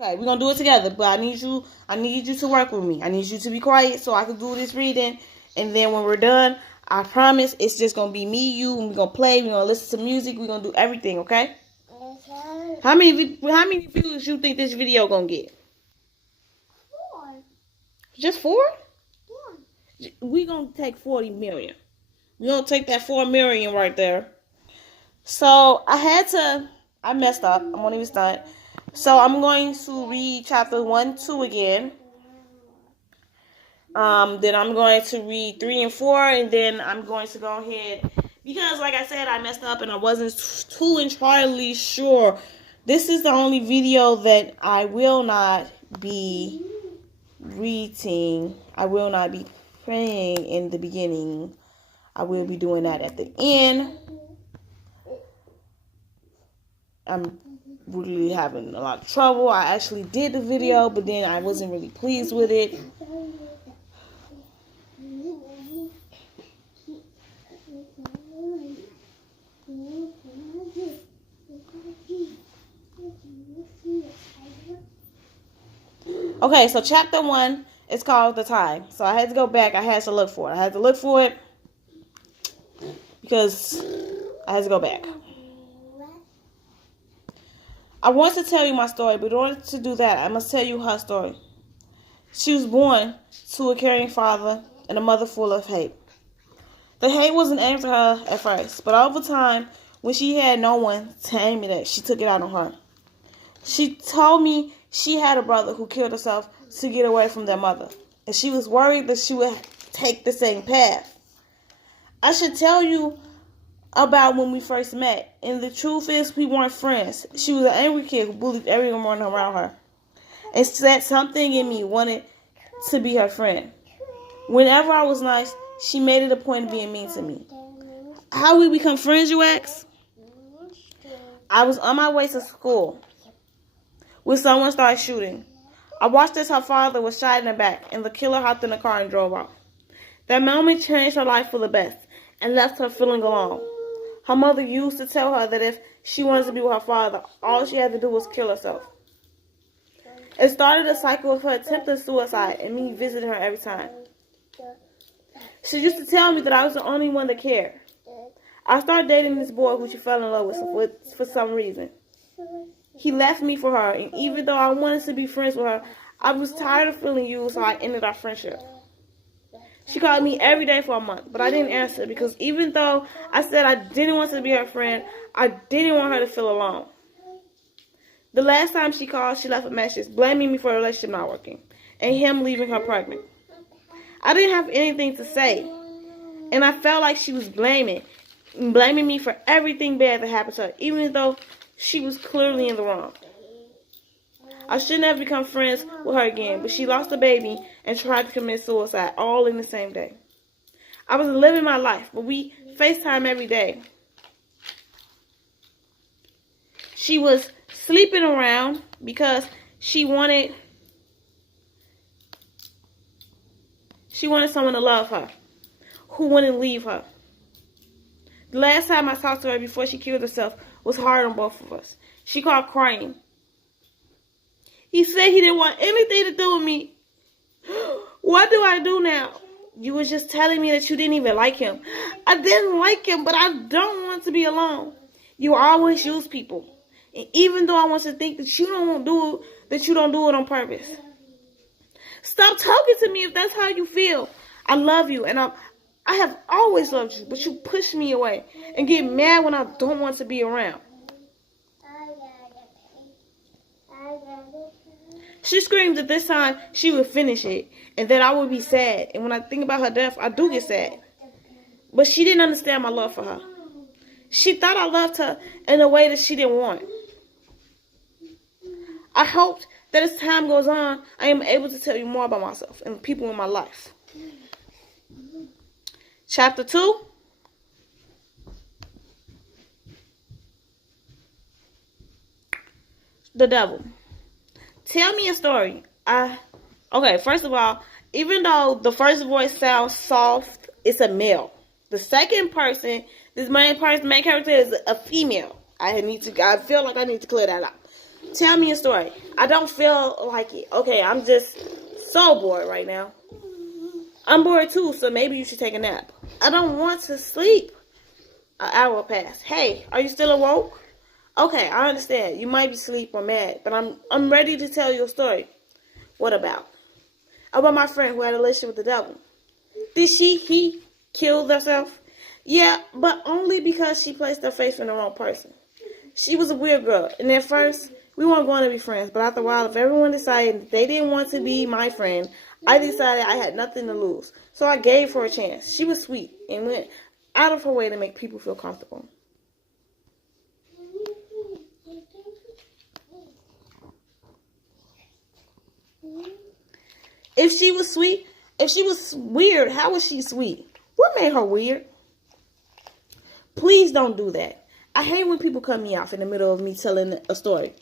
Okay, we're gonna do it together, but I need you to work with me. I need you to be quiet so I can do this reading, and then when we're done, I promise it's just gonna be me, you, and we're gonna play, we're gonna listen to music, we're gonna do everything, okay? Okay. How many views you think this video gonna get? 4. Just 4? Yeah. We gonna take 40 million. We gonna take that 4 million right there. So I messed up. I'm gonna even start. So I'm going to read chapter 1, 2 again. Then I'm going to read 3 and 4, and then I'm going to go ahead because, like I said, I messed up and I wasn't too entirely sure. This is the only video that I will not be reading. I will not be praying in the beginning. I will be doing that at the end. I'm really having a lot of trouble. I actually did the video, but then I wasn't really pleased with it. Okay, so chapter 1 is called The Time. So I had to go back. I had to look for it. I had to look for it because I had to go back. I want to tell you my story, but in order to do that, I must tell you her story. She was born to a caring father and a mother full of hate. The hate wasn't aimed at her at first, but over time, when she had no one to aim it at, she took it out on her. She told me she had a brother who killed himself to get away from their mother, and she was worried that she would take the same path. I should tell you about when we first met, and the truth is we weren't friends. She was an angry kid who bullied everyone around her, and said something in me wanted to be her friend. Whenever I was nice, she made it a point of being mean to me. How we become friends, you ask? I was on my way to school when someone started shooting. I watched as her father was shot in the back, and the killer hopped in the car and drove off. That moment changed her life for the best and left her feeling alone. Her mother used to tell her that if she wanted to be with her father, all she had to do was kill herself. It started a cycle of her attempting suicide and me visiting her every time. She used to tell me that I was the only one that cared. I started dating this boy who she fell in love with for some reason. He left me for her, and even though I wanted to be friends with her, I was tired of feeling used, so I ended our friendship. She called me every day for a month, but I didn't answer because even though I said I didn't want to be her friend, I didn't want her to feel alone. The last time she called, she left a message blaming me for the relationship not working and him leaving her pregnant. I didn't have anything to say, and I felt like she was blaming me for everything bad that happened to her, even though she was clearly in the wrong. I shouldn't have become friends with her again, but she lost a baby and tried to commit suicide all in the same day. I was living my life, but we FaceTime every day. She was sleeping around because she wanted someone to love her, who wouldn't leave her. The last time I talked to her before she killed herself was hard on both of us. She called crying. He said he didn't want anything to do with me. What do I do now? You were just telling me that you didn't even like him. I didn't like him, but I don't want to be alone. You always use people. And even though I want to think that you don't do it on purpose. Stop talking to me if that's how you feel. I love you, and I have always loved you, but you push me away and get mad when I don't want to be around. She screamed that this time she would finish it and that I would be sad. And when I think about her death, I do get sad. But she didn't understand my love for her. She thought I loved her in a way that she didn't want. I hoped that as time goes on, I am able to tell you more about myself and the people in my life. Chapter 2. The devil. Tell me a story. Okay, first of all, even though the first voice sounds soft, it's a male. The second person, this main character is a female. I feel like I need to clear that up. Tell me a story. I don't feel like it. Okay, I'm just so bored right now. I'm bored too, so maybe you should take a nap. I don't want to sleep. An hour passed. Hey, are you still awoke? Okay, I understand. You might be asleep or mad, but I'm ready to tell you a story. What about? About my friend who had a relationship with the devil. Did he kill herself? Yeah, but only because she placed her faith in the wrong person. She was a weird girl, and at first, we weren't going to be friends, but after a while, if everyone decided that they didn't want to be my friend, I decided I had nothing to lose. So I gave her a chance. She was sweet and went out of her way to make people feel comfortable. If she was weird, how was she sweet? What made her weird? Please don't do that. I hate when people cut me off in the middle of me telling a story.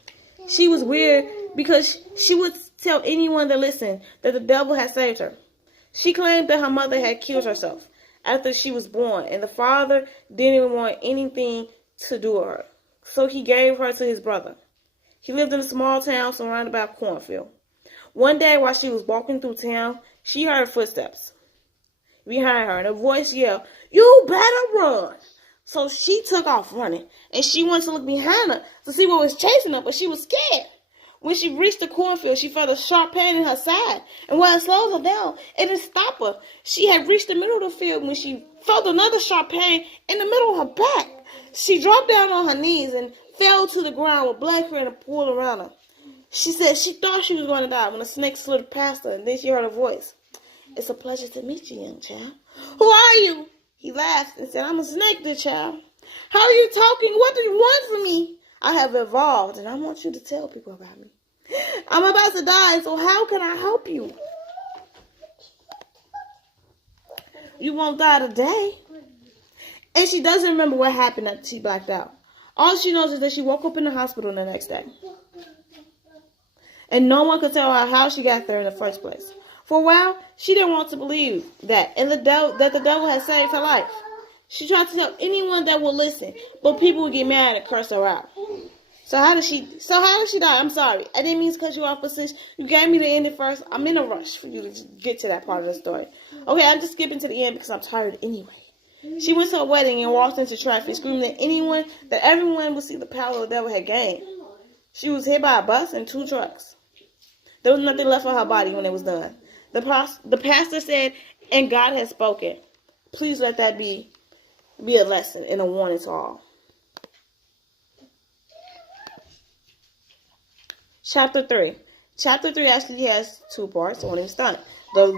She was weird because she would tell anyone that listened that the devil had saved her. She claimed that her mother had killed herself after she was born, and the father didn't want anything to do with her. So he gave her to his brother. He lived in a small town surrounded by a cornfield. One day while she was walking through town, she heard footsteps behind her, and a voice yelled, "You better run!" So she took off running, and she went to look behind her to see what was chasing her, but she was scared. When she reached the cornfield, she felt a sharp pain in her side, and while it slowed her down, it didn't stop her. She had reached the middle of the field when she felt another sharp pain in the middle of her back. She dropped down on her knees and fell to the ground with blood creating a pool around her. She said she thought she was going to die when a snake slid past her, and then she heard a voice. "It's a pleasure to meet you, young child." "Who are you?" He laughed and said, "I'm a snake, dear child." "How are you talking? What do you want from me?" "I have evolved, and I want you to tell people about me." "I'm about to die, so how can I help you?" "You won't die today." And she doesn't remember what happened after she blacked out. All she knows is that she woke up in the hospital the next day. And no one could tell her how she got there in the first place. For a while, she didn't want to believe that the devil had saved her life. She tried to tell anyone that would listen, but people would get mad and curse her out. So how did she die? I'm sorry. I didn't mean to cut you off, but since you gave me the ending first, I'm in a rush for you to get to that part of the story. Okay, I'm just skipping to the end because I'm tired anyway. She went to a wedding and walked into traffic, screaming that everyone would see the power the devil had gained. She was hit by a bus and 2 trucks. There was nothing left of her body when it was done. The pastor said, "And God has spoken." Please let that be a lesson and a warning to all. Chapter 3. Chapter 3 actually has 2 parts. One is done.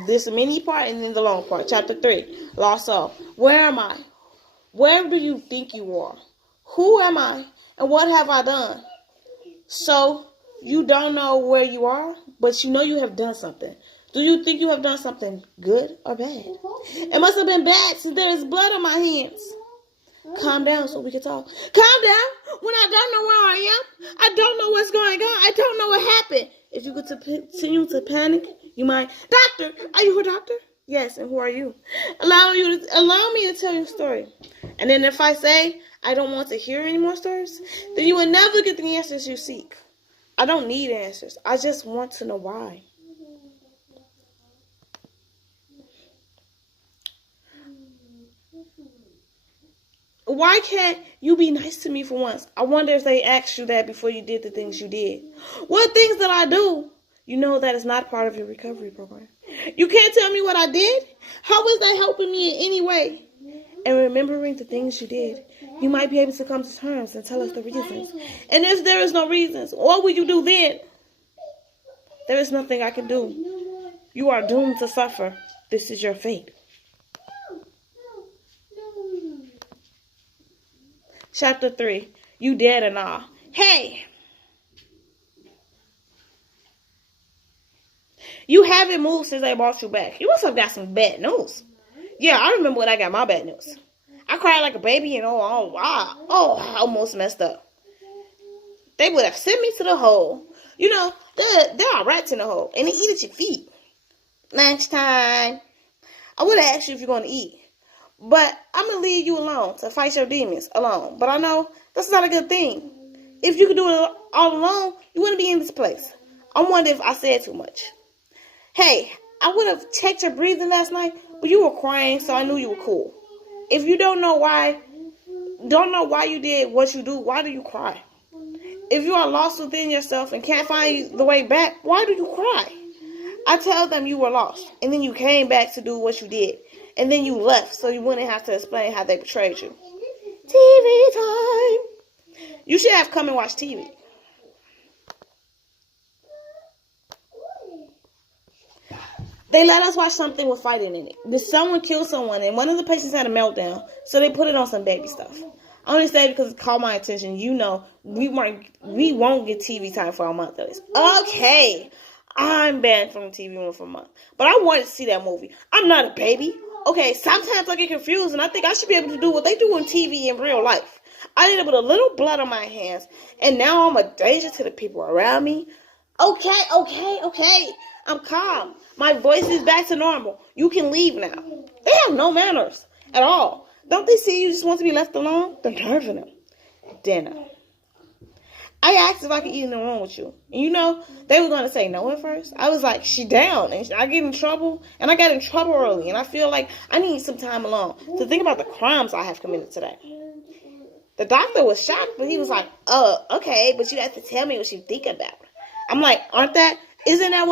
This mini part and then the long part. Chapter 3. Lost soul. Where am I? Where do you think you are? Who am I? And what have I done? So, you don't know where you are, but you know you have done something. Do you think you have done something good or bad? It must have been bad since there is blood on my hands. Calm down so we can talk. Calm down when I don't know where I am. I don't know what's going on. I don't know what happened. If you could continue to panic, you might. Doctor, are you a doctor? Yes, and who are you? Allow me to tell you a story. And then if I say I don't want to hear any more stories, then you will never get the answers you seek. I don't need answers. I just want to know why. Why can't you be nice to me for once? I wonder if they asked you that before you did the things you did. What things did I do? You know that is not part of your recovery program. You can't tell me what I did? How is that helping me in any way? And remembering the things you did, you might be able to come to terms and tell us the reasons. And if there is no reasons, what will you do then? There is nothing I can do. You are doomed to suffer. This is your fate. Chapter 3. You dead and all. Hey! You haven't moved since they brought you back. You must have got some bad news. Yeah, I remember when I got my bad news. I cried like a baby and I almost messed up. They would have sent me to the hole. You know, there are rats in the hole and they eat at your feet. Lunchtime. I would have asked you if you're going to eat. But I'm going to leave you alone to fight your demons alone. But I know that's not a good thing. If you could do it all alone, you wouldn't be in this place. I wonder if I said too much. Hey, I would have checked your breathing last night, but you were crying, so I knew you were cool. If you don't know why you did what you do, why do you cry? If you are lost within yourself and can't find the way back, why do you cry? I tell them you were lost, and then you came back to do what you did, and then you left so you wouldn't have to explain how they betrayed you. TV time. You should have come and watched TV. They let us watch something with fighting in it. Did someone kill someone and one of the patients had a meltdown, so they put it on some baby stuff. I only say it because it caught my attention. You know, we won't get TV time for a month at least. Okay, I'm banned from the TV room for a month, but I wanted to see that movie. I'm not a baby. Okay, sometimes I get confused and I think I should be able to do what they do on TV in real life. I ended up with a little blood on my hands, and now I'm a danger to the people around me. Okay. I'm calm. My voice is back to normal. You can leave now. They have no manners at all. Don't they see you just want to be left alone? The nerve of them. Dinner. I asked if I could eat in the room with you. And you know, they were going to say no at first. I was like, she down. And I get in trouble. And I got in trouble early. And I feel like I need some time alone to think about the crimes I have committed today. The doctor was shocked, but he was like, oh, okay, but you have to tell me what you think about it. I'm like, isn't that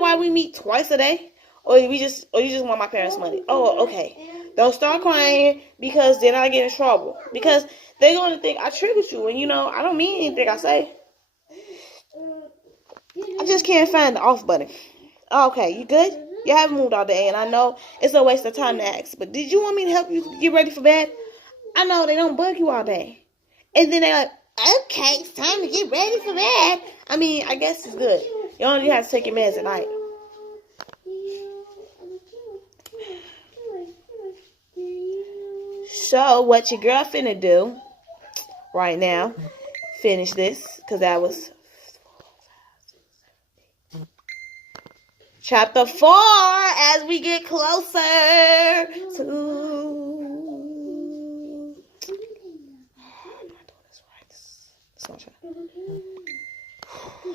why we meet twice a day? Or you just want my parents' money? Oh, okay. Don't start crying because then I get in trouble. Because they're going to think I triggered you. And, you know, I don't mean anything I say. I just can't find the off button. Okay, you good? You haven't moved all day. And I know it's a waste of time to ask. But did you want me to help you get ready for bed? I know they don't bug you all day. And then they're like, okay, it's time to get ready for bed. I mean, I guess it's good. You only have to take your meds at night. So, what your girl finna do right now, finish this, because that was chapter 4 as we get closer to...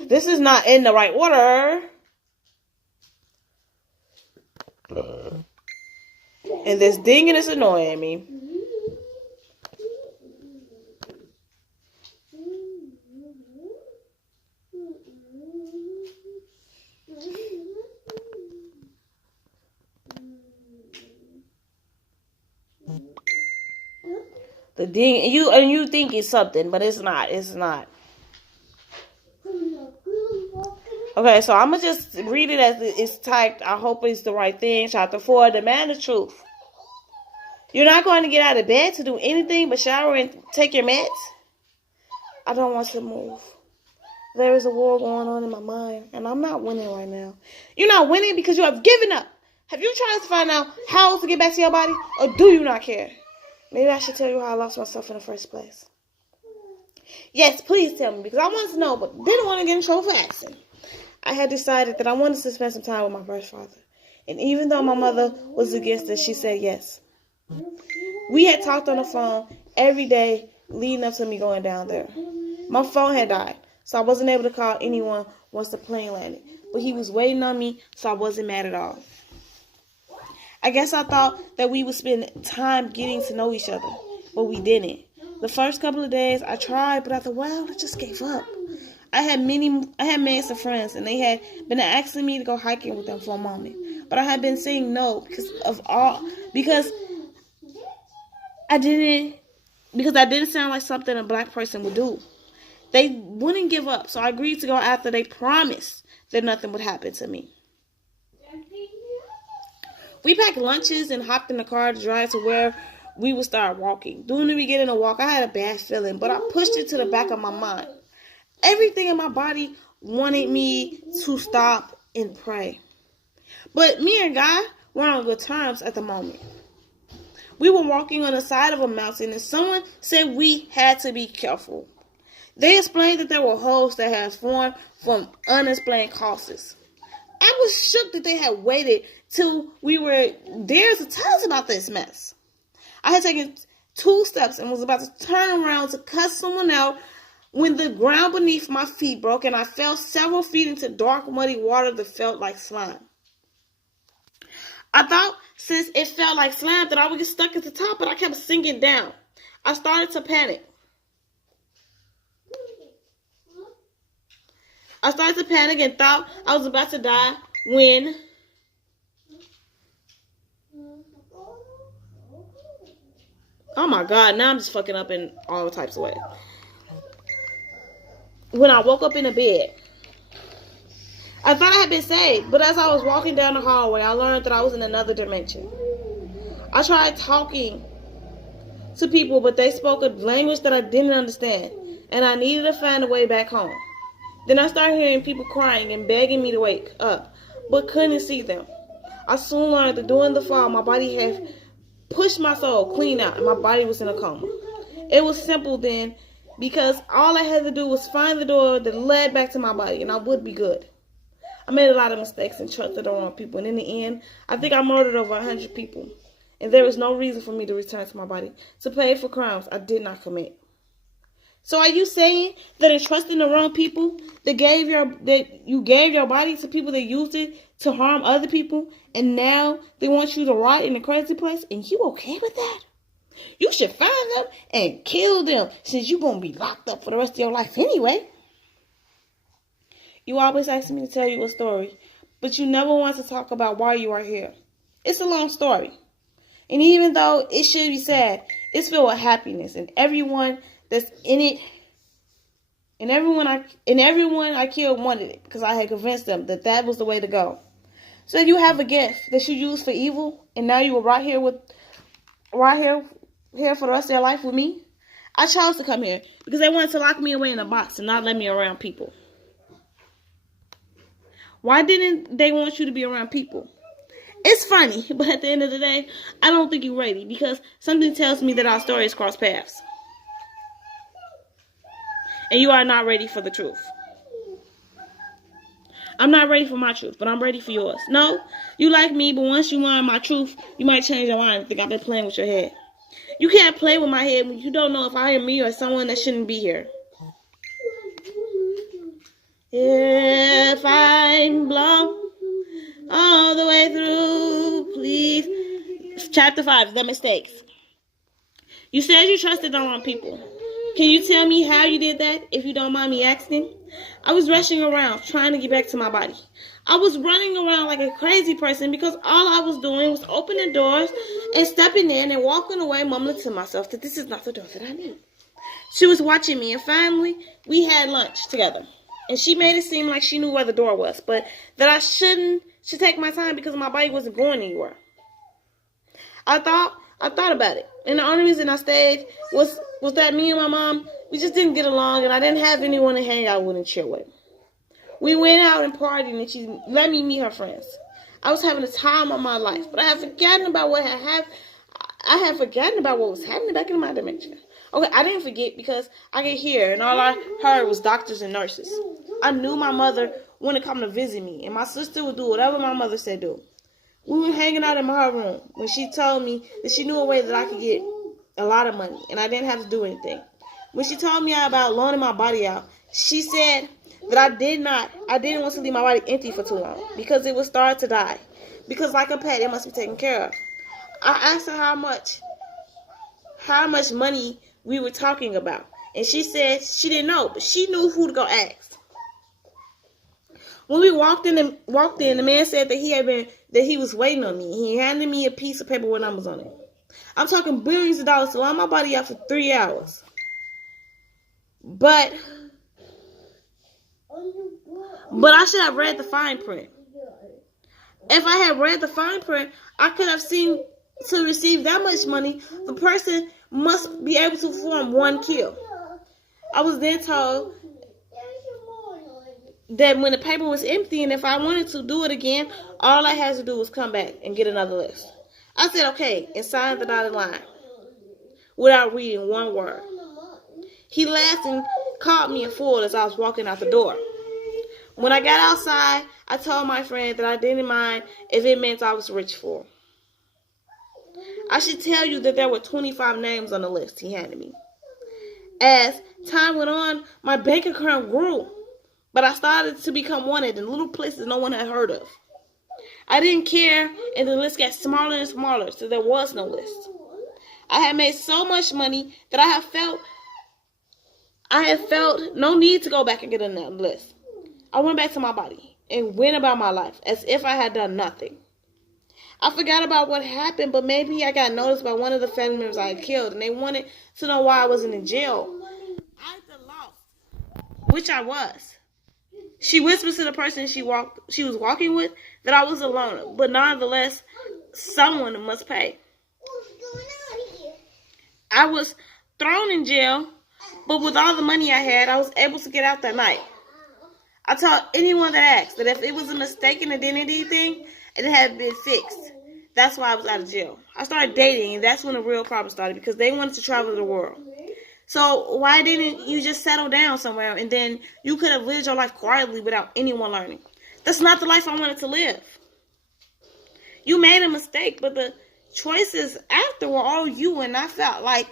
This is not in the right order. And this dinging is annoying me. The ding, you think it's something, but it's not. It's not. Okay, so I'm going to just read it as it's typed. I hope it's the right thing. Chapter 4, demand the truth. You're not going to get out of bed to do anything but shower and take your meds? I don't want to move. There is a war going on in my mind, and I'm not winning right now. You're not winning because you have given up. Have you tried to find out how to get back to your body, or do you not care? Maybe I should tell you how I lost myself in the first place. Yes, please tell me, because I want to know, but didn't want to get in trouble for asking. I had decided that I wanted to spend some time with my birth father. And even though my mother was against it, she said yes. We had talked on the phone every day leading up to me going down there. My phone had died, so I wasn't able to call anyone once the plane landed. But he was waiting on me, so I wasn't mad at all. I guess I thought that we would spend time getting to know each other, but we didn't. The first couple of days, I tried, but after a while, I just gave up. I had made some friends, and they had been asking me to go hiking with them for a moment. But I had been saying no because I didn't sound like something a black person would do. They wouldn't give up, so I agreed to go after they promised that nothing would happen to me. We packed lunches and hopped in the car to drive to where we would start walking. During the beginning of the walk, I had a bad feeling, but I pushed it to the back of my mind. Everything in my body wanted me to stop and pray. But me and God were on good terms at the moment. We were walking on the side of a mountain, and someone said we had to be careful. They explained that there were holes that had formed from unexplained causes. I was shook that they had waited till we were there to tell us about this mess. I had taken 2 steps and was about to turn around to cuss someone out when the ground beneath my feet broke and I fell several feet into dark, muddy water that felt like slime. I thought since it felt like slime that I would get stuck at the top, but I kept sinking down. I started to panic. And thought I was about to die when oh my God, now I'm just fucking up in all types of ways. When I woke up in the bed, I thought I had been saved, but as I was walking down the hallway, I learned that I was in another dimension. I tried talking to people, but they spoke a language that I didn't understand, and I needed to find a way back home. Then I started hearing people crying and begging me to wake up, but couldn't see them. I soon learned that during the fall, my body had pushed my soul clean out, and my body was in a coma. It was simple then, because all I had to do was find the door that led back to my body, and I would be good. I made a lot of mistakes and trusted the wrong people, and in the end, I think I murdered over 100 people, and there was no reason for me to return to my body to pay for crimes I did not commit. So are you saying that in trusting the wrong people, that you gave your body to people that used it to harm other people, and now they want you to rot in a crazy place, and you okay with that? You should find them and kill them, since you're going to be locked up for the rest of your life anyway. You always ask me to tell you a story, but you never want to talk about why you are here. It's a long story. And even though it should be sad, it's filled with happiness, and everyone that's in it, and everyone I killed wanted it, because I had convinced them that that was the way to go. So if you have a gift that you use for evil, and now you are right here for the rest of your life with me, I chose to come here because they wanted to lock me away in a box and not let me around people. Why didn't they want you to be around people? It's funny, but at the end of the day, I don't think you're ready, because something tells me that our stories cross paths. And you are not ready for the truth. I'm not ready for my truth, but I'm ready for yours. No, you like me, but once you learn my truth, you might change your mind and think I've been playing with your head. You can't play with my head when you don't know if I am me or someone that shouldn't be here. If I'm blown all the way through, please. Chapter 5, the mistakes. You said you trusted the wrong people. Can you tell me how you did that, if you don't mind me asking? I was rushing around, trying to get back to my body. I was running around like a crazy person because all I was doing was opening doors and stepping in and walking away, mumbling to myself that this is not the door that I need. She was watching me, and finally, we had lunch together. And she made it seem like she knew where the door was, but that I should take my time because my body wasn't going anywhere. I thought about it, and the only reason I stayed was that me and my mom, we just didn't get along, and I didn't have anyone to hang out with and chill with. We went out and partied, and she let me meet her friends. I was having the time of my life, but I had forgotten about what was happening back in my dimension. Okay, I didn't forget because I could hear, and all I heard was doctors and nurses. I knew my mother wanted to come to visit me, and my sister would do whatever my mother said do. We were hanging out in her room when she told me that she knew a way that I could get a lot of money, and I didn't have to do anything. When she told me about loaning my body out, she said that I didn't want to leave my body empty for too long because it would start to die. Because like a pet, it must be taken care of. I asked her how much money we were talking about, and she said she didn't know, but she knew who to go ask. When we walked in, the man said that he was waiting on me. He handed me a piece of paper with numbers on it. I'm talking billions of dollars to loan my body out for 3 hours. But I should have read the fine print. If I had read the fine print, I could have seen to receive that much money, the person must be able to perform one kill. I was then told that when the paper was empty and if I wanted to do it again, all I had to do was come back and get another list. I said okay and signed the dotted line without reading one word. He laughed and called me a fool as I was walking out the door. When I got outside, I told my friend that I didn't mind if it meant I was rich for him. I should tell you that there were 25 names on the list he handed me. As time went on, my bank account grew, but I started to become wanted in little places no one had heard of. I didn't care, and the list got smaller and smaller, so there was no list. I had made so much money that I had felt no need to go back and get another list. I went back to my body and went about my life as if I had done nothing. I forgot about what happened, but maybe I got noticed by one of the family members I had killed, and they wanted to know why I wasn't in jail. I acted lost, which I was. She whispered to the person she was walking with that I was alone, but nonetheless, someone must pay. I was thrown in jail, but with all the money I had, I was able to get out that night. I told anyone that asked that if it was a mistaken identity thing, it had been fixed. That's why I was out of jail. I started dating, and that's when the real problem started, because they wanted to travel the world. So why didn't you just settle down somewhere, and then you could have lived your life quietly without anyone learning? That's not the life I wanted to live. You made a mistake, but the choices after were all you, and I felt like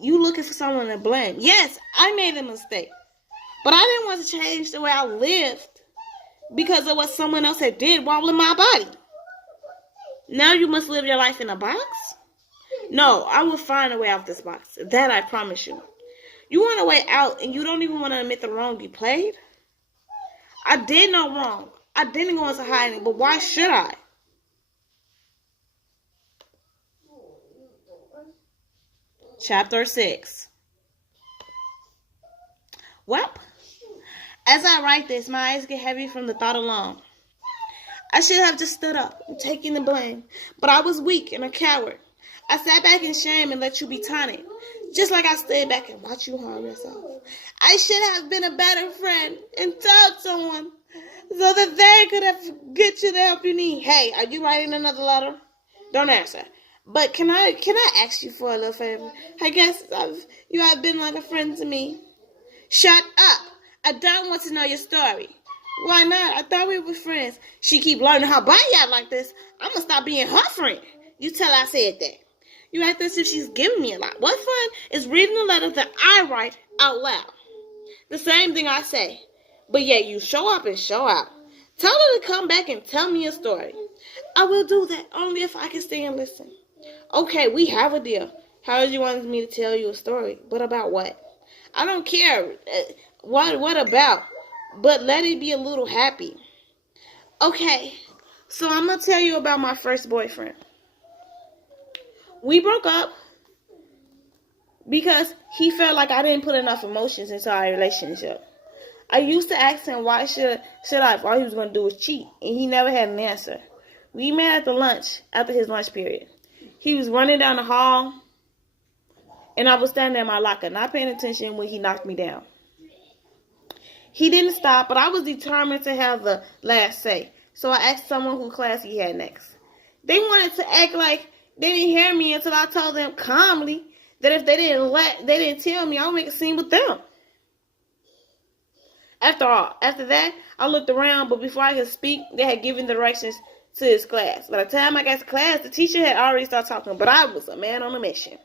you looking for someone to blame. Yes, I made a mistake, but I didn't want to change the way I lived because of what someone else had did while in my body. Now you must live your life in a box? No, I will find a way out of this box. That I promise you. You want a way out, and you don't even want to admit the wrong you played? I did no wrong. I didn't go into hiding, but why should I? Chapter 6. Well, as I write this, my eyes get heavy from the thought alone. I should have just stood up and taken the blame, but I was weak and a coward. I sat back in shame and let you be taunted, just like I stayed back and watched you harm yourself. I should have been a better friend and told someone so that they could have get you the help you need. Hey, are you writing another letter? Don't answer. But can I ask you for a little favor? I guess you have been like a friend to me. Shut up. I don't want to know your story. Why not? I thought we were friends. She keep learning her body out like this. I'm going to stop being her friend. You tell her I said that. You act as if she's giving me a lot. What fun is reading a letter that I write out loud? The same thing I say. But yet you show up and show out. Tell her to come back and tell me a story. I will do that only if I can stay and listen. Okay, we have a deal. How did you want me to tell you a story? But about what? I don't care. What about? But let it be a little happy. Okay, so I'm going to tell you about my first boyfriend. We broke up because he felt like I didn't put enough emotions into our relationship. I used to ask him why should I, if all he was going to do was cheat, and he never had an answer. We met after his lunch period. He was running down the hall, and I was standing in my locker, not paying attention when he knocked me down. He didn't stop, but I was determined to have the last say. So I asked someone who class he had next. They wanted to act like they didn't hear me until I told them calmly that if they didn't tell me, I would make a scene with them. After that, I looked around, but before I could speak, they had given directions to his class. By the time I got to class, the teacher had already started talking, but I was a man on a mission.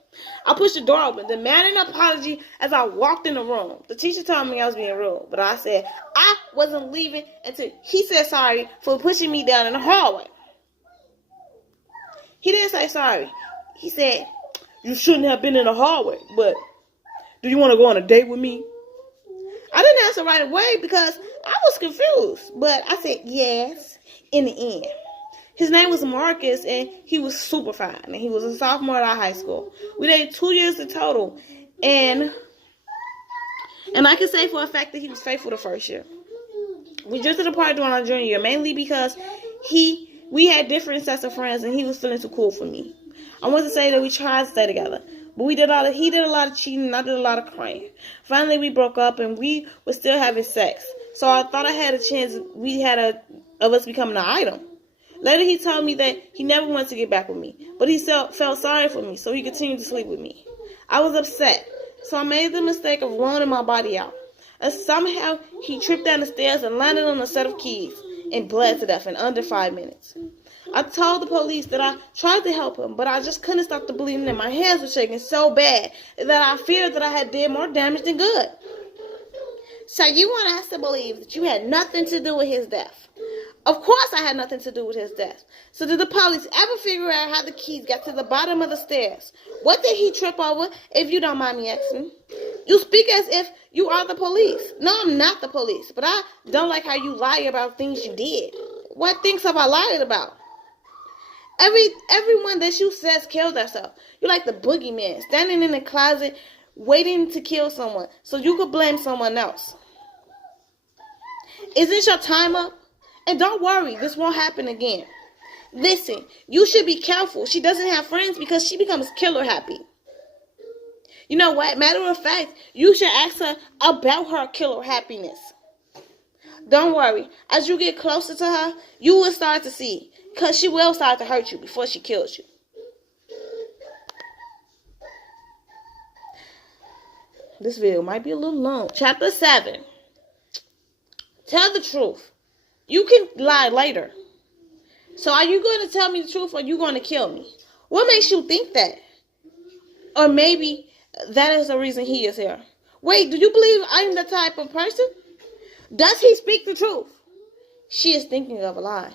I pushed the door open, demanding an apology as I walked in the room. The teacher told me I was being rude, but I said I wasn't leaving until he said sorry for pushing me down in the hallway. He didn't say sorry. He said, "You shouldn't have been in the hallway, but do you want to go on a date with me?" I didn't answer right away because I was confused, but I said yes in the end. His name was Marcus, and he was super fine, and he was a sophomore at our high school. We dated 2 years in total, and I can say for a fact that he was faithful the first year. We drifted apart during our junior year, mainly because we had different sets of friends, and he was feeling too cool for me. I want to say that we tried to stay together, but he did a lot of cheating, and I did a lot of crying. Finally, we broke up, and we were still having sex. So I thought I had a chance of us becoming an item. Later, he told me that he never wanted to get back with me, but he felt sorry for me, so he continued to sleep with me. I was upset, so I made the mistake of loaning my body out. And somehow, he tripped down the stairs and landed on a set of keys. and bled to death in under 5 minutes. I told the police that I tried to help him, but I just couldn't stop the bleeding and my hands were shaking so bad that I feared that I had did more damage than good. So you want us to believe that you had nothing to do with his death? Of course I had nothing to do with his death. So did the police ever figure out how the keys got to the bottom of the stairs? What did he trip over, if you don't mind me asking? You speak as if you are the police. No, I'm not the police, but I don't like how you lie about things you did. What things have I lied about? Everyone that you says killed herself. You like the boogeyman, standing in the closet, waiting to kill someone, so you could blame someone else. Isn't your time up? And don't worry, this won't happen again. Listen, you should be careful. She doesn't have friends because she becomes killer happy. You know what? Matter of fact, you should ask her about her killer happiness. Don't worry. As you get closer to her, you will start to see. Because she will start to hurt you before she kills you. This video might be a little long. Chapter 7. Tell the truth. You can lie later. So are you going to tell me the truth or are you going to kill me? What makes you think that? Or maybe that is the reason he is here. Wait, do you believe I'm the type of person? Does he speak the truth? She is thinking of a lie.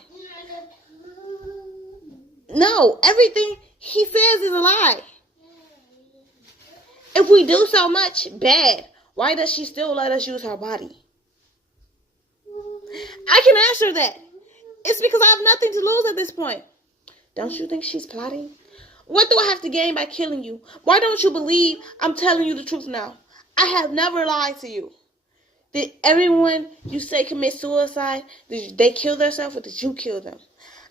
No, everything he says is a lie. If we do so much bad, why does she still let us use her body? I can answer that. It's because I have nothing to lose at this point. Don't you think she's plotting? What do I have to gain by killing you? Why don't you believe I'm telling you the truth now? I have never lied to you. Did everyone you say commit suicide? Did they kill themselves or did you kill them?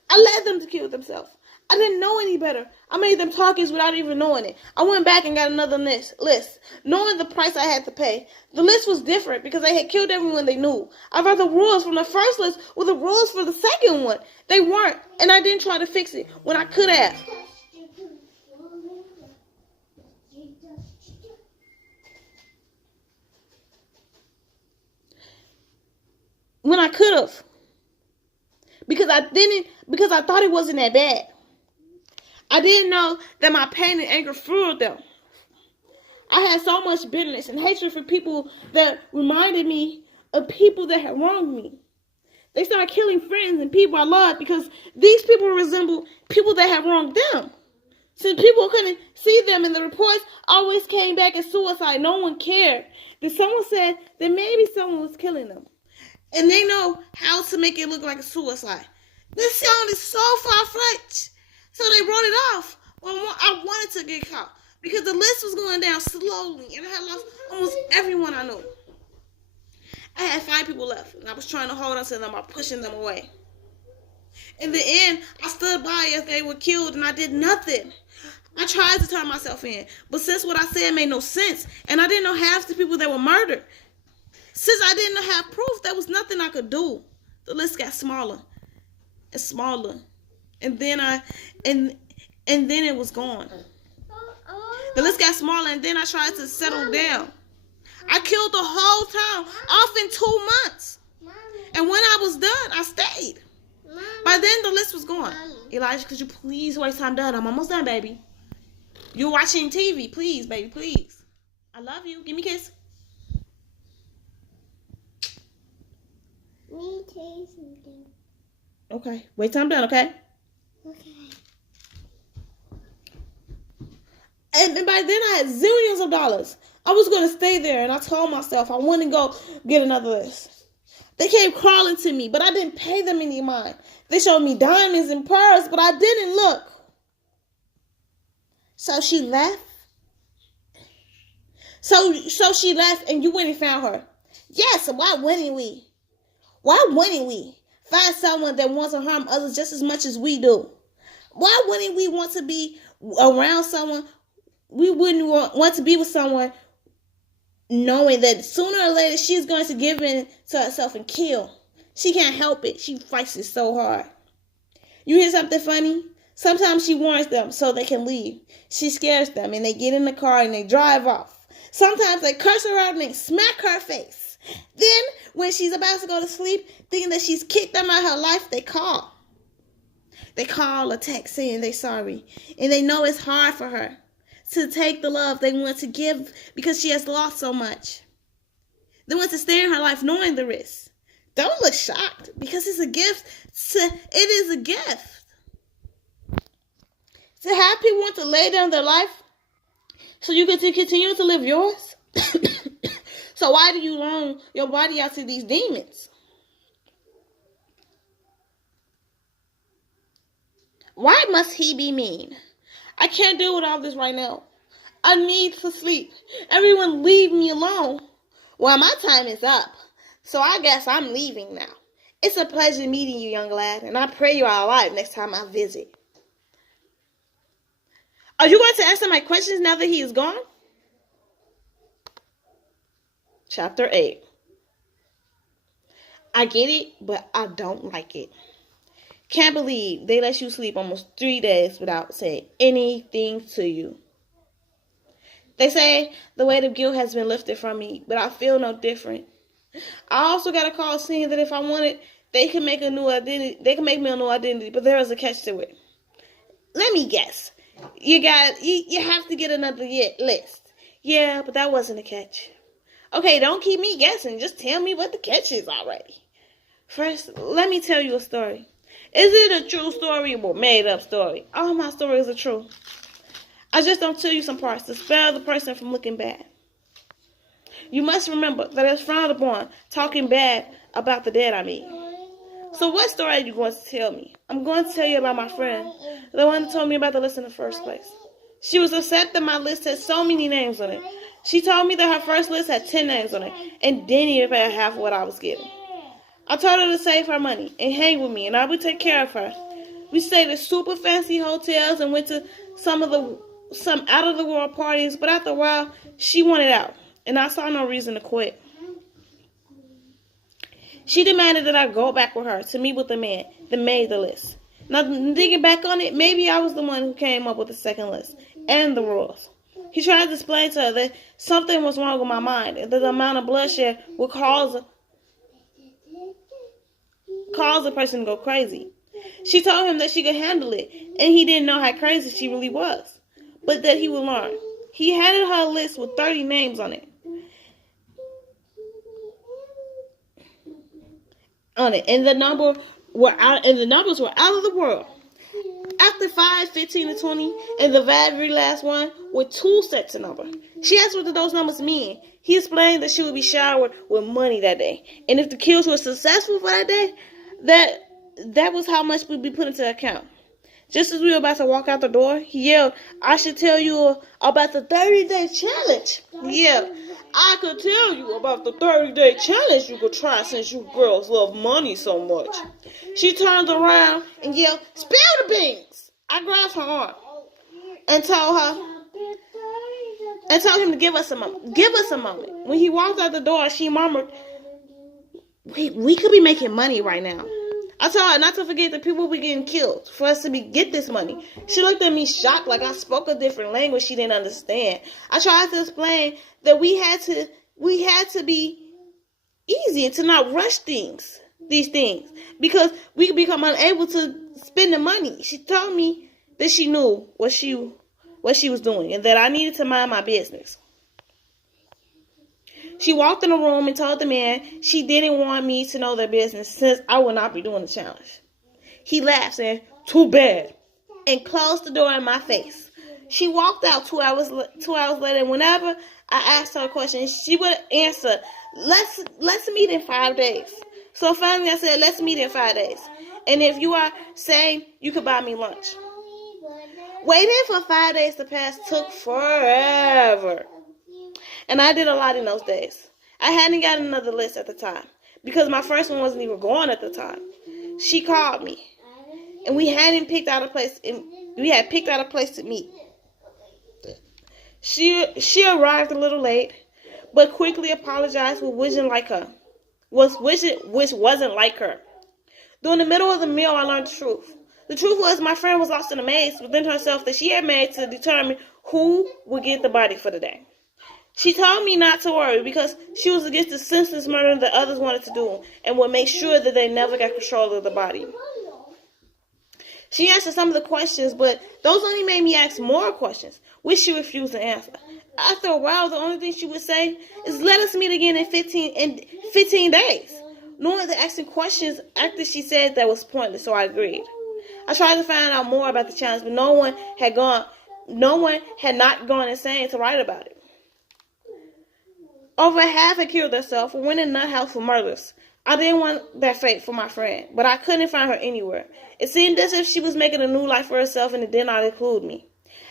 I led them to kill themselves. I didn't know any better. I made them talkies without even knowing it. I went back and got another list, knowing the price I had to pay. The list was different because they had killed everyone they knew. I read the rules from the first list with the rules for the second one. They weren't, and I didn't try to fix it when I could have. When I could have. Because I thought it wasn't that bad. I didn't know that my pain and anger fueled them. I had so much bitterness and hatred for people that reminded me of people that had wronged me. They started killing friends and people I loved because these people resembled people that had wronged them. Since people couldn't see them and the reports always came back as suicide, no one cared. Then someone said that maybe someone was killing them. And they know how to make it look like a suicide. This sounded so far-fetched. So they wrote it off. Well, I wanted to get caught because the list was going down slowly and I had lost almost everyone I knew. I had 5 people left and I was trying to hold on to them by pushing them away. In the end, I stood by as they were killed and I did nothing. I tried to turn myself in, but since what I said made no sense and I didn't know half the people that were murdered, since I didn't have proof, there was nothing I could do. The list got smaller and smaller. And then it was gone. The list got smaller and then I tried to settle down. I killed the whole town off in 2 months. And when I was done, I stayed. By then the list was gone. Elijah, could you please wait? I'm done. I'm almost done, baby. You're watching TV. Please, baby, please. I love you. Give me a kiss. Let me tell you something. Okay. Wait till I'm done, okay? Okay. And by then I had zillions of dollars. I was going to stay there and I told myself I wouldn't go get another list. They came crawling to me, but I didn't pay them any mind. They showed me diamonds and pearls, but I didn't look. So she left. So she left and you went and found her. Yes, why wouldn't we? Why wouldn't we find someone that wants to harm others just as much as we do? Why wouldn't we want to be around someone? We wouldn't want to be with someone knowing that sooner or later she's going to give in to herself and kill. She can't help it. She fights it so hard. You hear something funny? Sometimes she warns them so they can leave. She scares them and they get in the car and they drive off. Sometimes they curse her out and they smack her face. Then, when she's about to go to sleep, thinking that she's kicked them out of her life, they call. They call or text saying they're sorry. And they know it's hard for her to take the love they want to give because she has lost so much. They want to stay in her life knowing the risk. Don't look shocked because it's a gift. It is a gift. To have people want to lay down their life so you can continue to live yours. So why do you loan your body out to these demons? Why must he be mean? I can't deal with all this right now. I need to sleep. Everyone leave me alone. Well, my time is up, so I guess I'm leaving now. It's a pleasure meeting you, young lad, and I pray you are alive next time I visit. Are you going to answer my questions now that he is gone? Chapter 8. I get it, but I don't like it. Can't believe they let you sleep almost 3 days without saying anything to you. They say the weight of guilt has been lifted from me, but I feel no different. I also got a call saying that if I wanted, they can make a new identity. They can make me a new identity, but there is a catch to it. Let me guess. You have to get another list. Yeah, but that wasn't a catch. Okay, don't keep me guessing. Just tell me what the catch is already. First, let me tell you a story. Is it a true story or made up story? All my stories are true. I just don't tell you some parts to spare the person from looking bad. You must remember that it's frowned upon talking bad about the dead I meet. So what story are you going to tell me? I'm going to tell you about my friend, the one that told me about the list in the first place. She was upset that my list had so many names on it. She told me that her first list had 10 names on it and didn't even pay half of what I was getting. I told her to save her money and hang with me and I would take care of her. We stayed at super fancy hotels and went to some out of the world parties, but after a while she wanted out and I saw no reason to quit. She demanded that I go back with her to meet with the man that made the list. Now, digging back on it, maybe I was the one who came up with the second list and the rules. He tried to explain to her that something was wrong with my mind and that the amount of bloodshed would cause a person to go crazy. She told him that she could handle it, and he didn't know how crazy she really was, but that he would learn. He handed her a list with 30 names on it. And the numbers were out of the world. After 5, 15, and 20, and the very last one were 2 sets of numbers. She asked what did those numbers mean. He explained that she would be showered with money that day, and if the kills were successful for that day, that was how much would be put into the account. Just as we were about to walk out the door, he yelled, "I should tell you about the 30-day challenge." Yeah, I could tell you about the 30-day challenge you could try since you girls love money so much. She turned around and yelled, "Spill the beans!" I grabbed her arm and told him to give us a moment. Give us a moment. When he walked out the door, she murmured, we could be making money right now. I told her not to forget that people were getting killed for us to get this money. She looked at me shocked like I spoke a different language she didn't understand. I tried to explain that we had to be easy and to not rush these things, because we could become unable to spend the money. She told me that she knew what she was doing and that I needed to mind my business. She walked in the room and told the man she didn't want me to know their business since I would not be doing the challenge. He laughed, saying, "Too bad," and closed the door in my face. She walked out 2 hours later, and whenever I asked her a question, she would answer, let's meet in 5 days. So finally I said, let's meet in 5 days. And if you are saying you could buy me lunch. Waiting for 5 days to pass took forever. And I did a lot in those days. I hadn't gotten another list at the time because my first one wasn't even going at the time. She called me, and we had picked out a place to meet. She arrived a little late, but quickly apologized which wasn't like her. During the middle of the meal, I learned the truth. The truth was my friend was lost in a maze within herself that she had made to determine who would get the body for the day. She told me not to worry because she was against the senseless murder that others wanted to do and would make sure that they never got control of the body. She answered some of the questions, but those only made me ask more questions, which she refused to answer. After a while, the only thing she would say is, let us meet again in 15 days. Knowing that asking questions after she said that was pointless, so I agreed. I tried to find out more about the challenge, but no one had not gone insane to write about it. Over half had killed themselves or went in nut house for murders. I didn't want that fate for my friend, but I couldn't find her anywhere. It seemed as if she was making a new life for herself, and it did not include me.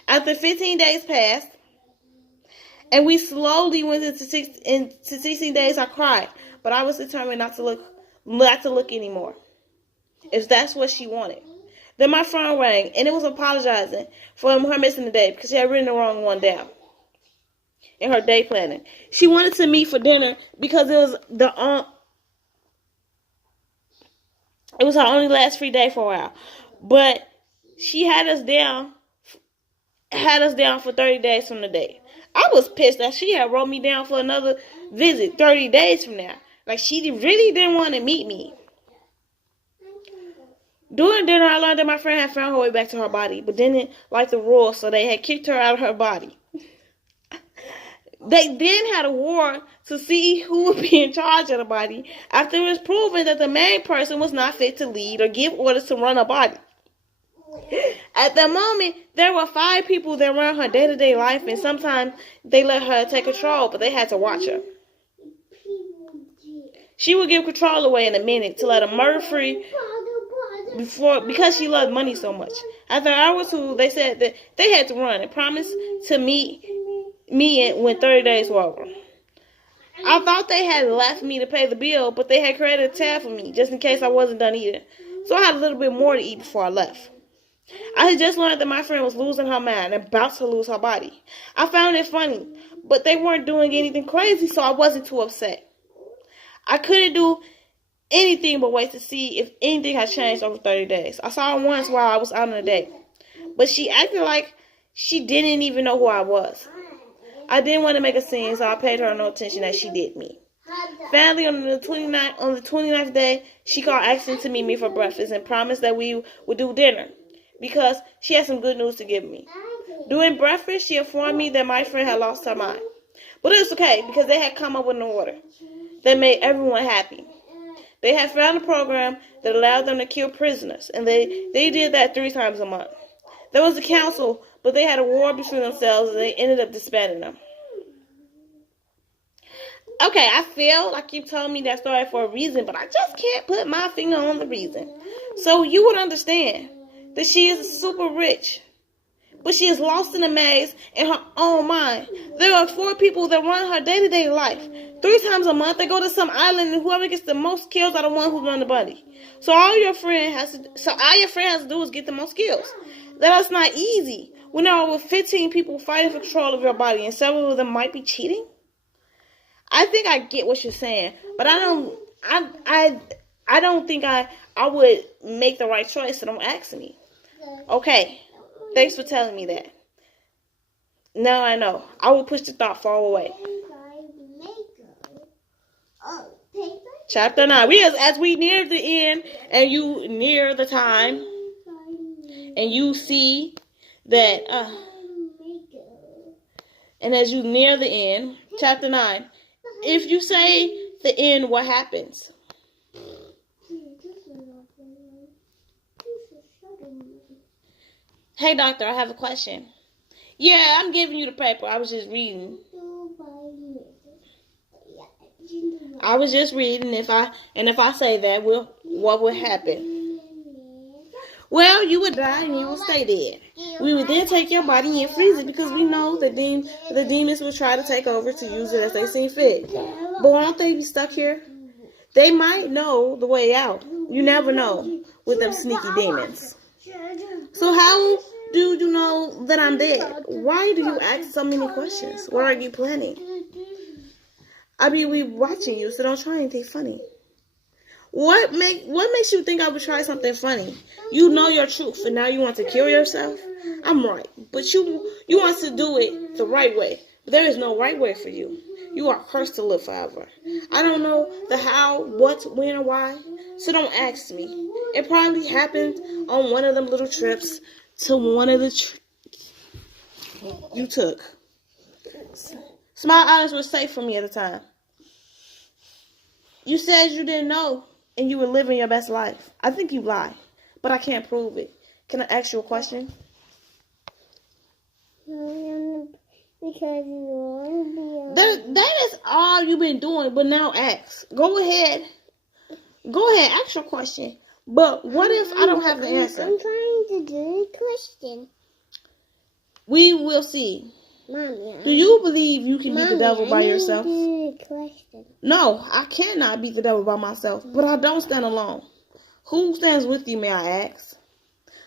After 15 days passed, and we slowly went into 16 days, I cried, but I was determined not to look anymore, if that's what she wanted. Then my phone rang, and it was apologizing for her missing the day because she had written the wrong one down in her day planning. She wanted to meet for dinner because it was her only last free day for a while. But she had us down for 30 days from the date. I was pissed that she had wrote me down for another visit 30 days from now. Like, she really didn't want to meet me. During dinner, I learned that my friend had found her way back to her body, but didn't like the rules, so they had kicked her out of her body. They then had a war to see who would be in charge of the body after it was proven that the main person was not fit to lead or give orders to run a body. At the moment, there were 5 people that ran her day-to-day life, and sometimes they let her take control, but they had to watch her. She would give control away in a minute to let her murder free because she loved money so much. After an hour or two, they said that they had to run and promised to meet me when 30 days were over. I thought they had left me to pay the bill, but they had created a tab for me just in case I wasn't done eating. So I had a little bit more to eat before I left. I had just learned that my friend was losing her mind and about to lose her body. I found it funny, but they weren't doing anything crazy, so I wasn't too upset. I couldn't do anything but wait to see if anything had changed over 30 days. I saw her once while I was out on a date, but she acted like she didn't even know who I was. I didn't want to make a scene, so I paid her no attention as she did me. Finally, on the 29th day, she called asking to meet me for breakfast and promised that we would do dinner because she had some good news to give me. During breakfast, she informed me that my friend had lost her mind. But it was okay because they had come up with an order that made everyone happy. They had found a program that allowed them to kill prisoners, and they did that 3 times a month. There was a council, but they had a war between themselves, and they ended up disbanding them. Okay, I feel like you told me that story for a reason, but I just can't put my finger on the reason. So you would understand that she is super rich, but she is lost in a maze in her own mind. There are 4 people that run her day-to-day life. 3 times a month, they go to some island, and whoever gets the most kills are the one who's run the body. So all your friend has to do is get the most kills. That's not easy. When there are over 15 people fighting for control of your body, and several of them might be cheating. I think I get what you're saying, but I don't think I would make the right choice, so don't ask me. Okay, thanks for telling me that. Now I know. I will push the thought far away. Chapter 9. As we near the end, and you near the time, and you see that, and as you near the end, chapter 9, if you say the end, what happens? Hey, doctor, I have a question. Yeah, I'm giving you the paper. I was just reading. If I say that, what would happen? Well, you would die and you would stay dead. We would then take your body and freeze it because we know that the demons will try to take over to use it as they see fit. But won't they be stuck here? They might know the way out. You never know with them sneaky demons. So how do you know that I'm dead? Why do you ask so many questions? What are you planning? We watching you, so don't try anything funny. What makes you think I would try something funny? You know your truth, and now you want to kill yourself? I'm right, but you want to do it the right way. But there is no right way for you. You are cursed to live forever. I don't know the how, what, when, or why, so don't ask me. It probably happened on one of them little trips to one of the you took. Smile Islands was safe for me at the time. You said you didn't know and you were living your best life. I think you lie, but I can't prove it. Can I ask you a question? Because you want to be That is all you've been doing, but now ask. Go ahead, ask your question. But what if I don't have the answer? I'm trying to do the question. We will see. Mommy, Do you believe you can beat the devil by yourself? Do the question. No, I cannot beat the devil by myself, but I don't stand alone. Who stands with you, may I ask?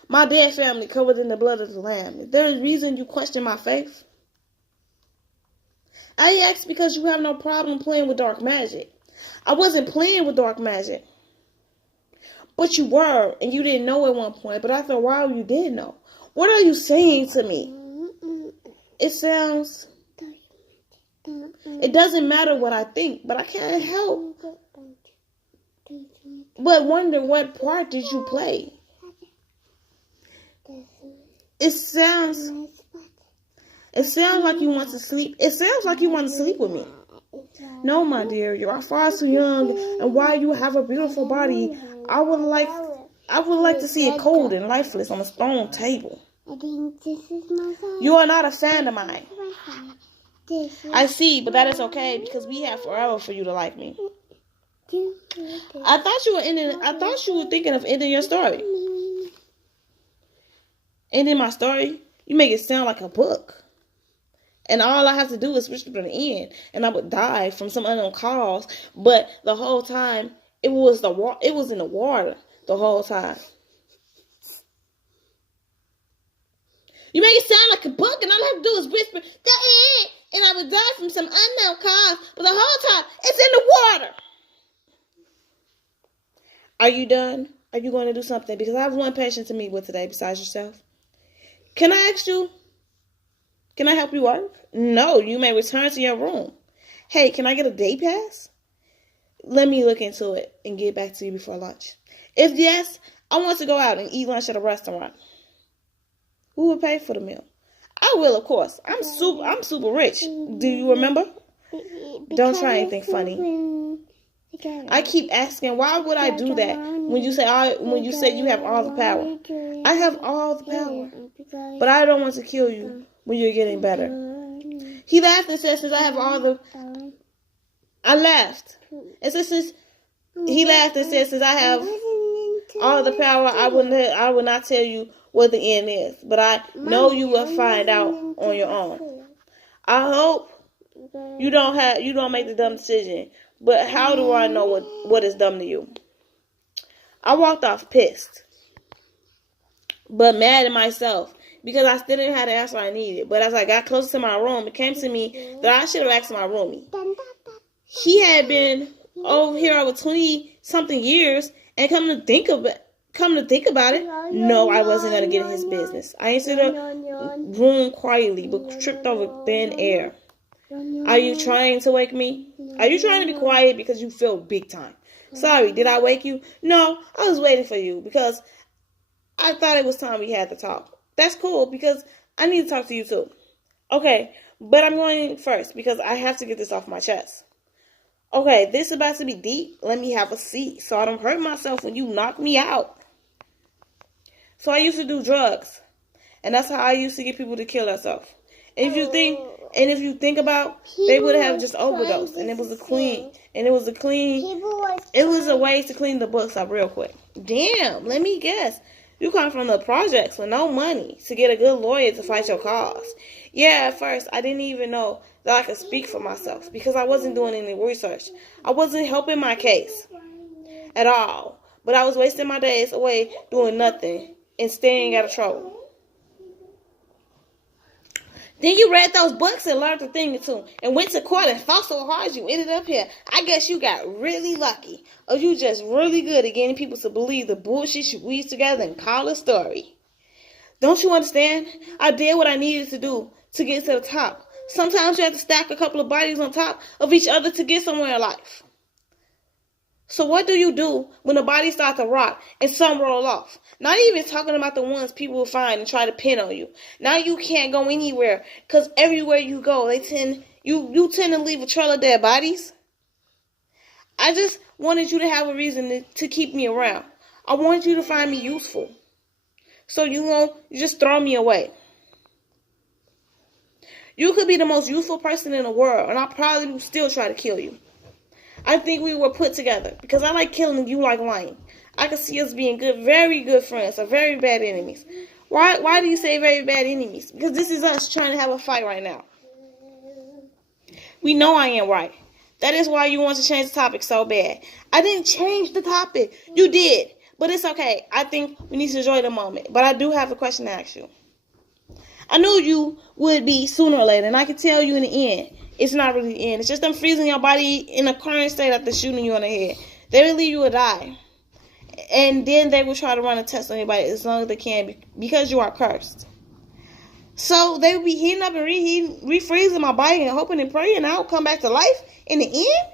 My dead family covered in the blood of the Lamb. Is there a reason you question my faith? I ask because you have no problem playing with dark magic. I wasn't playing with dark magic. But you were, and you didn't know at one point, but after a while you did know. What are you saying to me? It sounds... It doesn't matter what I think, but I can't help but wonder what part did you play. It sounds like you want to sleep. It sounds like you want to sleep with me. No, my dear, you are far too young, and while you have a beautiful body, I would like to see it cold and lifeless on a stone table. I think this is my phone. You are not a fan of mine. This is I see, but that is okay because we have forever for you to like me. I thought you were thinking of ending your story. Ending my story? You make it sound like a book. And all I have to do is switch to the end, and I would die from some unknown cause. But the whole time, it was in the water the whole time. You make it sound like a book, and all I have to do is whisper, "Go ahead," and I would die from some unknown cause. But the whole time, it's in the water. Are you done? Are you going to do something? Because I have one patient to meet with today besides yourself. Can I ask you? Can I help you work? No, you may return to your room. Hey, can I get a day pass? Let me look into it and get back to you before lunch. If yes, I want to go out and eat lunch at a restaurant. Who will pay for the meal? I will, of course. I'm super rich. Do you remember? Don't try anything funny. I keep asking, why would I do that when you say you have all the power? I have all the power, but I don't want to kill you when you're getting better. He laughed and said, since I have all the... I laughed. And he laughed and said, since I have all the power, I will not tell you what the end is. But I know you will find out on your own. I hope you don't make the dumb decision. But how do I know what is dumb to you? I walked off pissed, but mad at myself because I still didn't have the answer I needed. But as I got closer to my room, it came to me that I should have asked my roomie. He had been over here over 20-something years, and come to think about it, no, I wasn't gonna get in his business. I entered the room quietly, but tripped over thin air. Are you trying to wake me? Are you trying to be quiet because you feel big time? Sorry, did I wake you? No, I was waiting for you because I thought it was time we had to talk. That's cool because I need to talk to you too. Okay, but I'm going first because I have to get this off my chest. Okay, this is about to be deep. Let me have a seat so I don't hurt myself when you knock me out. So I used to do drugs, and that's how I used to get people to kill themselves. And if you think about, they would have just overdosed, and it was a way to clean the books up real quick. Damn, let me guess. You come from the projects with no money to get a good lawyer to fight your cause. Yeah, at first, I didn't even know that I could speak for myself because I wasn't doing any research. I wasn't helping my case at all, but I was wasting my days away doing nothing and staying out of trouble. Then you read those books and learned a thing or two and went to court and fought so hard you ended up here. I guess you got really lucky. Or you just really good at getting people to believe the bullshit you weave together and call a story. Don't you understand? I did what I needed to do to get to the top. Sometimes you have to stack a couple of bodies on top of each other to get somewhere in life. So what do you do when the bodies start to rot and some roll off? Not even talking about the ones people will find and try to pin on you. Now you can't go anywhere because everywhere you go, you tend to leave a trail of dead bodies. I just wanted you to have a reason to keep me around. I wanted you to find me useful. So you just throw me away. You could be the most useful person in the world, and I probably would still try to kill you. I think we were put together because I like killing and you like lying. I could see us being good, very good friends or very bad enemies. Why do you say very bad enemies? Because this is us trying to have a fight right now. We know I am right. That is why you want to change the topic so bad. I didn't change the topic. You did. But it's okay. I think we need to enjoy the moment. But I do have a question to ask you. I knew you would be sooner or later, and I can tell you in the end, it's not really the end. It's just them freezing your body in a current state after shooting you on the head. They will leave you or die. And then they will try to run a test on your body as long as they can because you are cursed. So they will be heating up and refreezing my body and hoping and praying I'll come back to life in the end.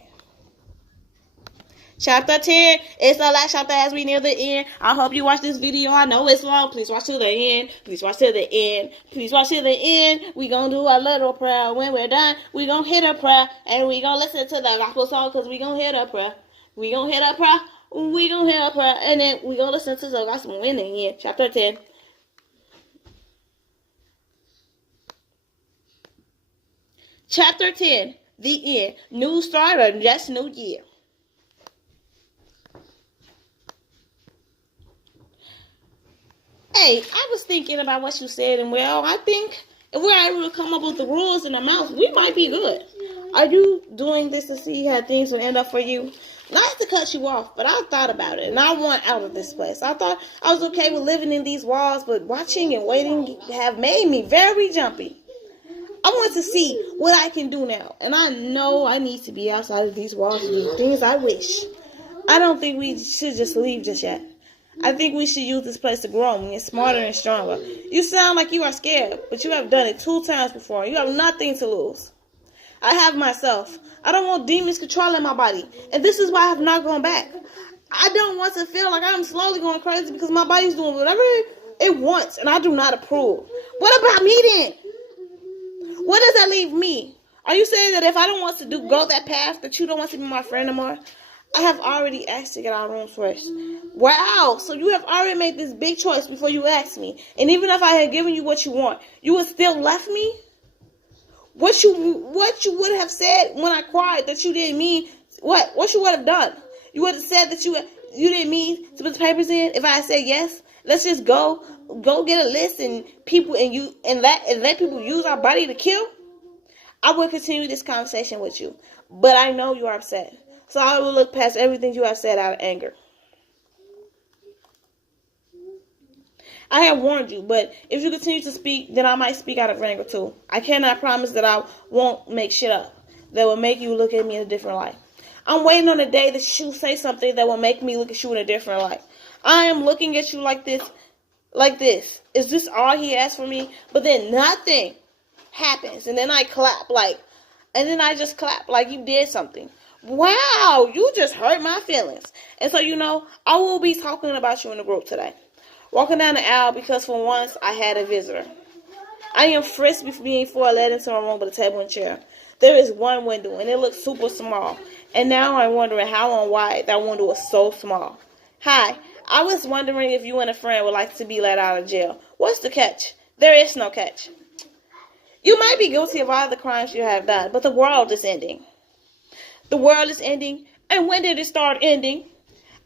Chapter 10 is the last chapter as we near the end. I hope you watch this video. I know it's long. Please watch till the end. Please watch till the end. Please watch till the end. We gonna do a little prayer. When we're done, we gonna hit a prayer. And we gonna listen to the gospel song because we gonna hit a prayer. We gonna hit a prayer. We gonna hit a prayer. And then we gonna listen to the gospel in the end. Chapter 10. Chapter 10. The end. New start or just new year. Hey, I was thinking about what you said, and well, I think if we're able to come up with the rules in the mouth, we might be good. Are you doing this to see how things will end up for you? Not to cut you off, but I thought about it, and I want out of this place. I thought I was okay with living in these walls, but watching and waiting have made me very jumpy. I want to see what I can do now, and I know I need to be outside of these walls and do things I wish. I don't think we should just leave just yet. I think we should use this place to grow and get smarter and stronger. You sound like you are scared, but you have done it 2 times before. You have nothing to lose. I have myself. I don't want demons controlling my body, and this is why I have not gone back. I don't want to feel like I'm slowly going crazy because my body's doing whatever it wants, and I do not approve. What about me then? What does that leave me? Are you saying that if I don't want to go that path, that you don't want to be my friend anymore? I have already asked to get our rooms first. Wow, so you have already made this big choice before you asked me. And even if I had given you what you want, you would still left me? What you would have said when I cried that you didn't mean, what you would have done? You would have said that you didn't mean to put the papers in if I had said yes? Let's just go get a list and people and let people use our body to kill? I will continue this conversation with you, but I know you are upset. So I will look past everything you have said out of anger. I have warned you, but if you continue to speak, then I might speak out of anger too. I cannot promise that I won't make shit up that will make you look at me in a different light. I'm waiting on the day that you say something that will make me look at you in a different light. I am looking at you like this. Is this all he asked for me? But then nothing happens, and then I just clap like you did something. Wow, you just hurt my feelings. And so, I will be talking about you in the group today. Walking down the aisle because for once I had a visitor. I am frisked before led into my room with a table and chair. There is one window and it looks super small. And now I'm wondering how and why that window was so small. Hi, I was wondering if you and a friend would like to be let out of jail. What's the catch? There is no catch. You might be guilty of all the crimes you have done, but the world is ending. The world is ending. And when did it start ending?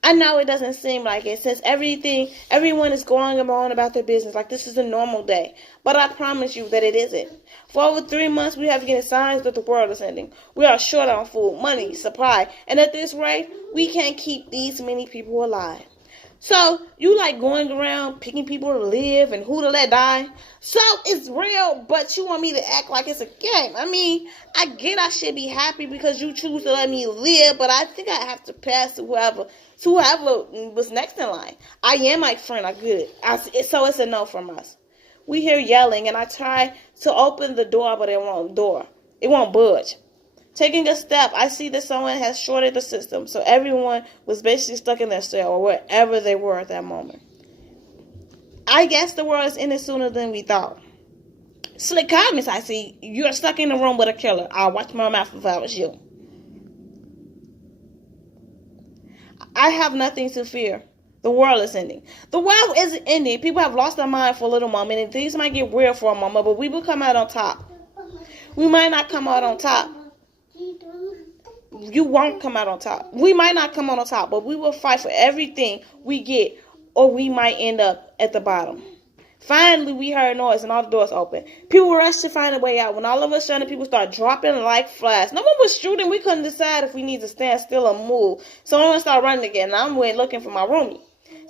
I know it doesn't seem like it since everyone is going on about their business like this is a normal day. But I promise you that it isn't. For over 3 months, we have been getting signs that the world is ending. We are short on food, money, supply. And at this rate, we can't keep these many people alive. So, you like going around picking people to live and who to let die? So, it's real, but you want me to act like it's a game. I mean, I get I should be happy because you choose to let me live, but I think I have to pass to whoever was next in line. I am my friend, I get it. So, it's a no from us. we hear yelling, and I try to open the door, but it won't budge. Taking a step, I see that someone has shorted the system, so everyone was basically stuck in their cell or wherever they were at that moment. I guess the world is ending sooner than we thought. Slick comments, I see. You're stuck in a room with a killer. I'll watch my mouth if I was you. I have nothing to fear. The world is ending. The world isn't ending. People have lost their mind for a little moment, and things might get weird for a moment, but we will come out on top. We might not come out on top. You won't come out on top. We might not come out on top, but we will fight for everything we get, or we might end up at the bottom. Finally, we heard noise and all the doors open. People rushed to find a way out. When all of a sudden people start dropping like flies. No one was shooting. We couldn't decide if we need to stand still or move. So I started running again, and I went looking for my roomie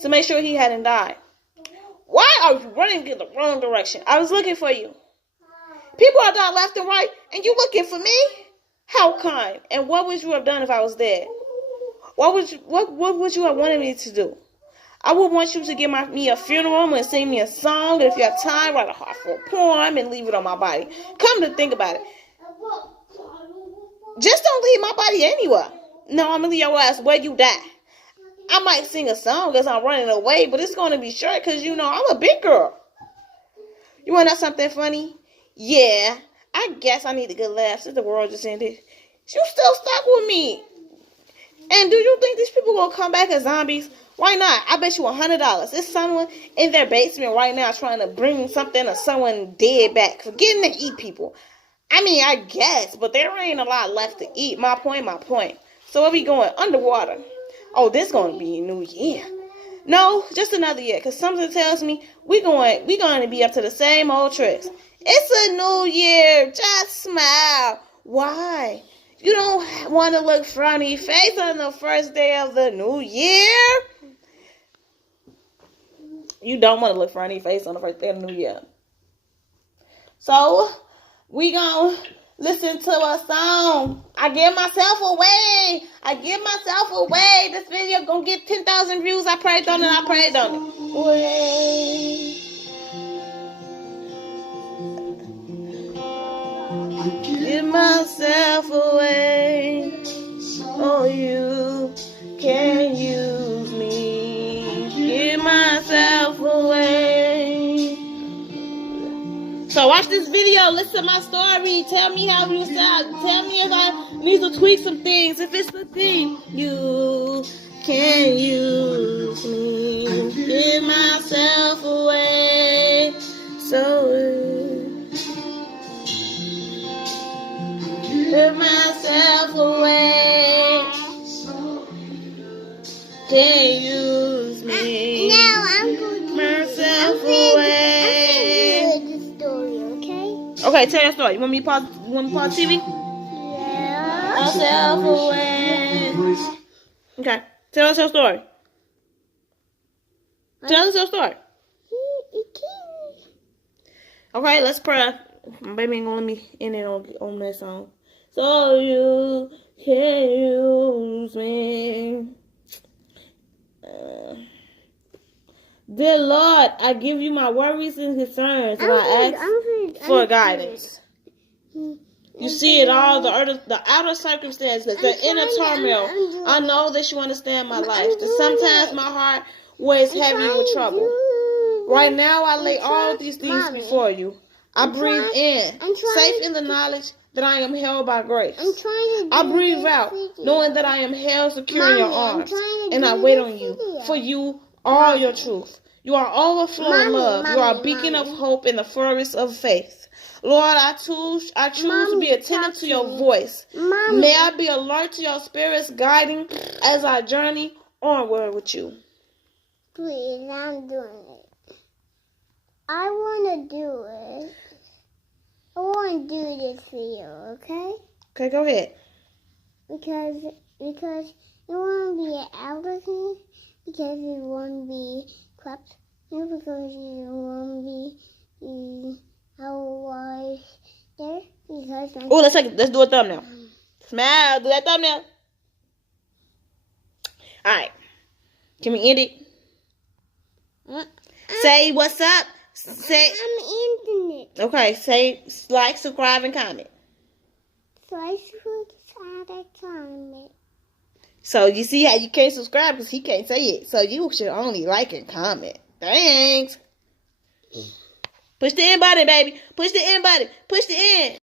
to make sure he hadn't died. Why are you running in the wrong direction? I was looking for you. People are dying left and right, and you looking for me? How kind. And what would you have done if I was dead? What would you have wanted me to do? I would want you to give me a funeral and sing me a song. And if you have time, write a heartfelt poem and leave it on my body. Come to think about it. Just don't leave my body anywhere. No, I'm going to leave your ass where you die. I might sing a song as I'm running away, but it's going to be short because, I'm a big girl. You want to know something funny? Yeah, I guess I need a good laugh since the world just ended. You still stuck with me. And do you think these people going to come back as zombies? Why not? I bet you $100. There's someone in their basement right now trying to bring something or someone dead back. Forgetting to eat people. I guess, but there ain't a lot left to eat. My point. So where we going? Underwater. Oh, this going to be a new year. No, just another year. Because something tells me we going to be up to the same old tricks. It's a new year. Just smile. Why? You don't want to look frowny face on the first day of the new year? You don't want to look frowny face on the first day of the new year. So, we gonna listen to a song. I give myself away. This video gonna get 10,000 views. I prayed on it. Away. Give myself away. Oh, you can use me. Give myself away. So watch this video. Listen to my story. Tell me how you sound. Tell me if I need to tweak some things. If it's the thing, you can use me. Give myself away. Give myself away. Can't use me. Now I'm going to myself away. I'm going to do the story, okay? Okay, tell your story. You want me to pause TV? Yeah. Myself away. Okay, tell us your story. Tell us your story. Okay, let's pray. My baby ain't gonna let me end it on that song. So you can use me. Dear Lord, I give you my worries and concerns, and I ask for guidance. You see it all, the outer circumstances, the inner turmoil. I know that you understand my life. That sometimes my heart weighs heavy with trouble. Right now, I lay all these things before you. I breathe in, safe in the knowledge that I am held by grace. I breathe out, knowing that I am held secure in your arms. And I wait on you, for you are your truth. You are overflowing love. You are a beacon of hope in the forest of faith. Lord, I choose to be attentive to your voice. May I be alert to your spirit's guiding as I journey onward with you. Please, I'm doing it. I want to do it. I want to do this for you, okay? Okay, go ahead. Because you want to be an adolescent, because you want to be clapped, and because you want to be how was there, because Oh, let's do a thumbnail. Smile, do that thumbnail. All right, can we end it? Say what's up Say. I'm ending it. Okay, say like, subscribe, and comment. So I should add a comment. So you see how you can't subscribe because he can't say it. So you should only like and comment. Thanks. Push the end button, baby. Push the end button. Push the end.